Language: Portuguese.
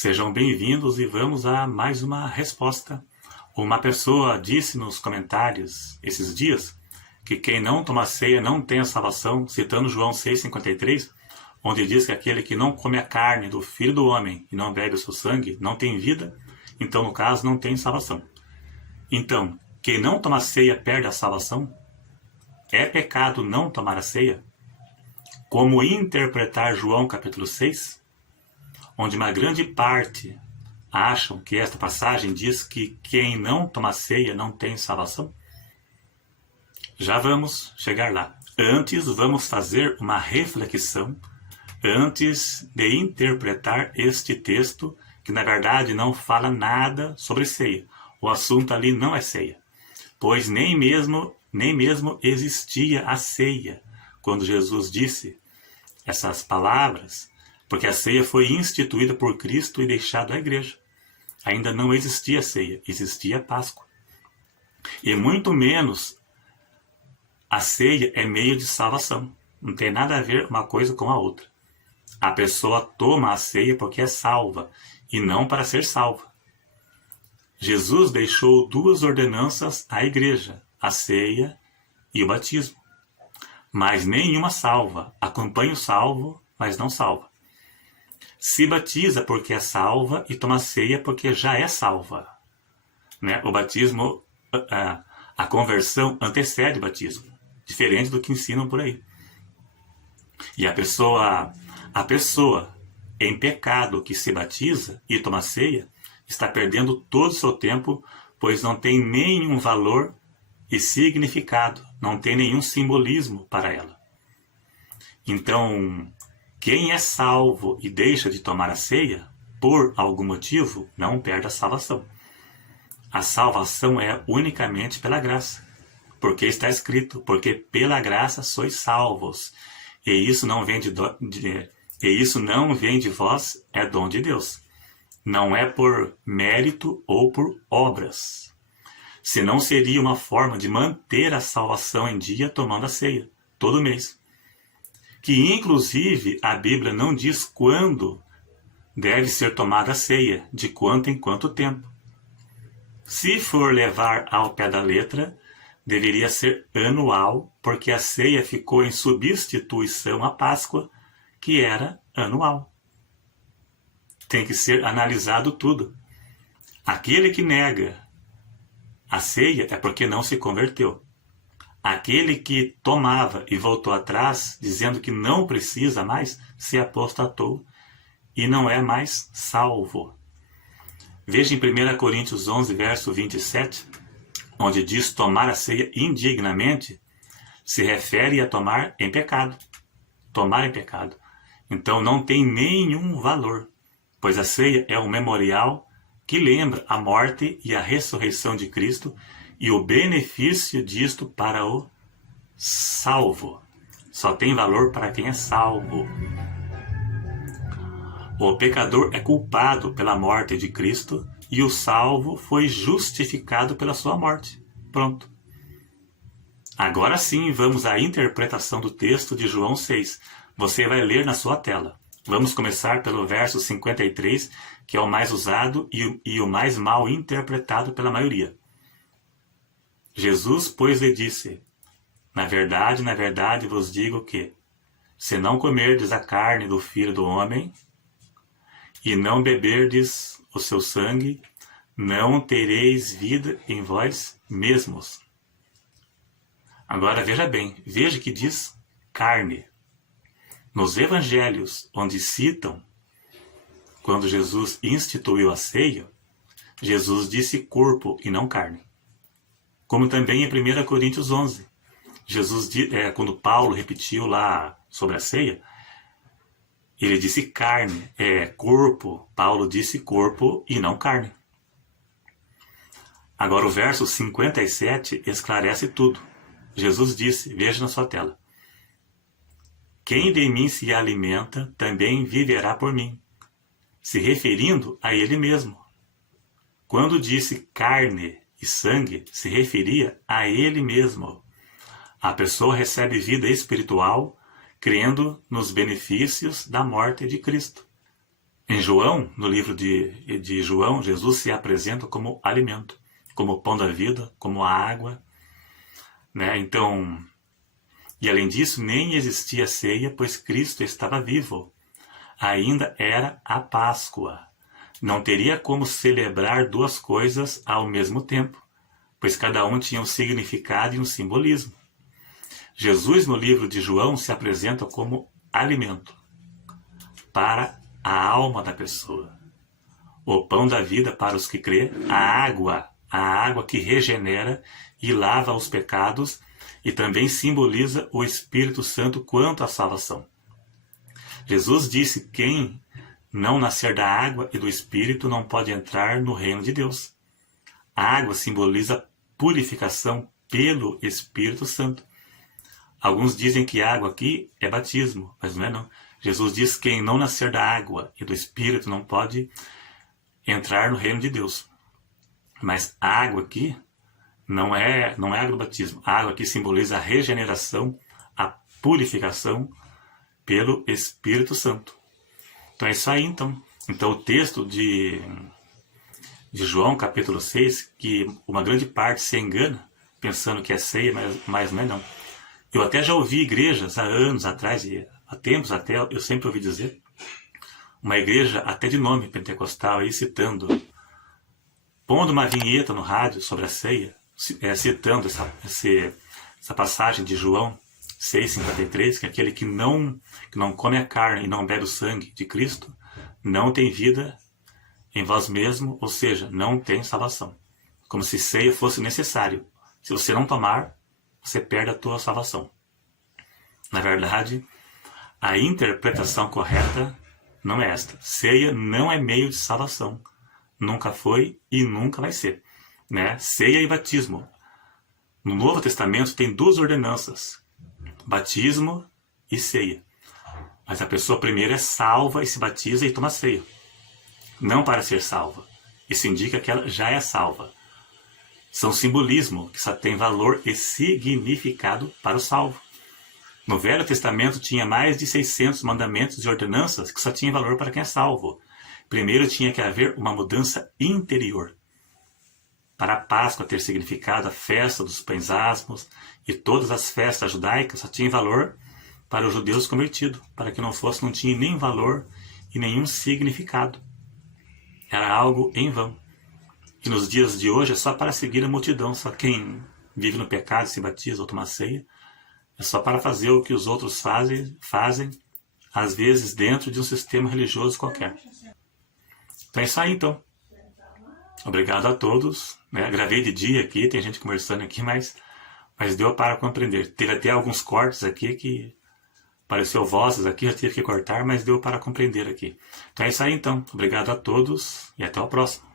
Sejam bem-vindos e vamos a mais uma resposta. Uma pessoa disse nos comentários esses dias que quem não toma ceia não tem a salvação, citando João 6,53, onde diz que aquele que não come a carne do Filho do Homem e não bebe o seu sangue não tem vida, então no caso não tem salvação. Então, quem não toma ceia perde a salvação? É pecado não tomar a ceia? Como interpretar João capítulo 6? Onde uma grande parte acham que esta passagem diz que quem não toma ceia não tem salvação? Já vamos chegar lá. Antes, vamos fazer uma reflexão antes de interpretar este texto, que na verdade não fala nada sobre ceia. O assunto ali não é ceia, pois nem mesmo existia a ceia quando Jesus disse essas palavras, porque a ceia foi instituída por Cristo e deixada à igreja. Ainda não existia ceia, existia a Páscoa. E muito menos a ceia é meio de salvação. Não tem nada a ver uma coisa com a outra. A pessoa toma a ceia porque é salva, e não para ser salva. Jesus deixou duas ordenanças à igreja, a ceia e o batismo. Mas nenhuma salva. Acompanha o salvo, mas não salva. Se batiza porque é salva e toma ceia porque já é salva. Né? O batismo, a conversão antecede o batismo, diferente do que ensinam por aí. E a pessoa em pecado que se batiza e toma ceia está perdendo todo o seu tempo, pois não tem nenhum valor e significado, não tem nenhum simbolismo para ela. Então, quem é salvo e deixa de tomar a ceia, por algum motivo, não perde a salvação. A salvação é unicamente pela graça, porque está escrito, porque pela graça sois salvos, e isso não vem de vós, é dom de Deus. Não é por mérito ou por obras. Senão seria uma forma de manter a salvação em dia tomando a ceia, todo mês. Que inclusive a Bíblia não diz quando deve ser tomada a ceia, de quanto em quanto tempo. Se for levar ao pé da letra, deveria ser anual, porque a ceia ficou em substituição à Páscoa, que era anual. Tem que ser analisado tudo. Aquele que nega a ceia é porque não se converteu. Aquele que tomava e voltou atrás, dizendo que não precisa mais, se apostatou e não é mais salvo. Veja em 1 Coríntios 11, verso 27, onde diz tomar a ceia indignamente, se refere a tomar em pecado. Tomar em pecado. Então não tem nenhum valor, pois a ceia é um memorial que lembra a morte e a ressurreição de Cristo e o benefício disto para o salvo. Só tem valor para quem é salvo. O pecador é culpado pela morte de Cristo e o salvo foi justificado pela sua morte. Pronto. Agora sim, vamos à interpretação do texto de João 6. Você vai ler na sua tela. Vamos começar pelo verso 53, que é o mais usado e o mais mal interpretado pela maioria. Jesus, pois, lhe disse: na verdade vos digo que, se não comerdes a carne do Filho do Homem e não beberdes o seu sangue, não tereis vida em vós mesmos. Agora veja bem, veja que diz carne. Nos evangelhos, onde citam, quando Jesus instituiu a ceia, Jesus disse corpo e não carne. Como também em 1 Coríntios 11. Jesus, quando Paulo repetiu lá sobre a ceia, ele disse carne, corpo. Paulo disse corpo e não carne. Agora o verso 57 esclarece tudo. Jesus disse, veja na sua tela: quem de mim se alimenta também viverá por mim, se referindo a ele mesmo. Quando disse carne e sangue, se referia a ele mesmo. A pessoa recebe vida espiritual crendo nos benefícios da morte de Cristo. Em João, no livro de João, Jesus se apresenta como alimento, como o pão da vida, como a água, né? Então, e além disso, nem existia ceia, pois Cristo estava vivo. Ainda era a Páscoa. Não teria como celebrar duas coisas ao mesmo tempo, pois cada um tinha um significado e um simbolismo. Jesus, no livro de João, se apresenta como alimento para a alma da pessoa, o pão da vida para os que crê, a água que regenera e lava os pecados e também simboliza o Espírito Santo quanto à salvação. Jesus disse: quem não nascer da água e do Espírito não pode entrar no reino de Deus. A água simboliza purificação pelo Espírito Santo. Alguns dizem que água aqui é batismo, mas não é não. Jesus diz: quem não nascer da água e do Espírito não pode entrar no reino de Deus. Mas a água aqui não é água do batismo. A água aqui simboliza a regeneração, a purificação pelo Espírito Santo. Então é isso aí, então. Então o texto de João, capítulo 6, que uma grande parte se engana, pensando que é ceia, mas não é não. Eu até já ouvi igrejas há anos atrás, há tempos até, eu sempre ouvi dizer, uma igreja até de nome pentecostal aí citando, pondo uma vinheta no rádio sobre a ceia, citando essa passagem de João 6,53, que é aquele que não come a carne e não bebe o sangue de Cristo, não tem vida em vós mesmo, ou seja, não tem salvação. Como se ceia fosse necessário. Se você não tomar, você perde a tua salvação. Na verdade, a interpretação correta não é esta. Ceia não é meio de salvação. Nunca foi e nunca vai ser. Né? Ceia e batismo. No Novo Testamento tem duas ordenanças: batismo e ceia. Mas a pessoa primeiro é salva e se batiza e toma ceia. Não para ser salva. Isso indica que ela já é salva. São simbolismo que só tem valor e significado para o salvo. No Velho Testamento tinha mais de 600 mandamentos e ordenanças que só tinham valor para quem é salvo. Primeiro tinha que haver uma mudança interior. Para a Páscoa ter significado, a festa dos pães asmos e todas as festas judaicas só tinham valor para os judeus convertidos. Para que não fosse, não tinha nem valor e nenhum significado. Era algo em vão. E nos dias de hoje é só para seguir a multidão. Só quem vive no pecado, se batiza ou toma ceia, é só para fazer o que os outros fazem, às vezes dentro de um sistema religioso qualquer. Então é isso aí, então. Obrigado a todos. Gravei de dia aqui, tem gente conversando aqui, mas deu para compreender. Teve até alguns cortes aqui que apareceu vozes aqui, eu tive que cortar, mas deu para compreender aqui. Então é isso aí, então. Obrigado a todos e até o próximo.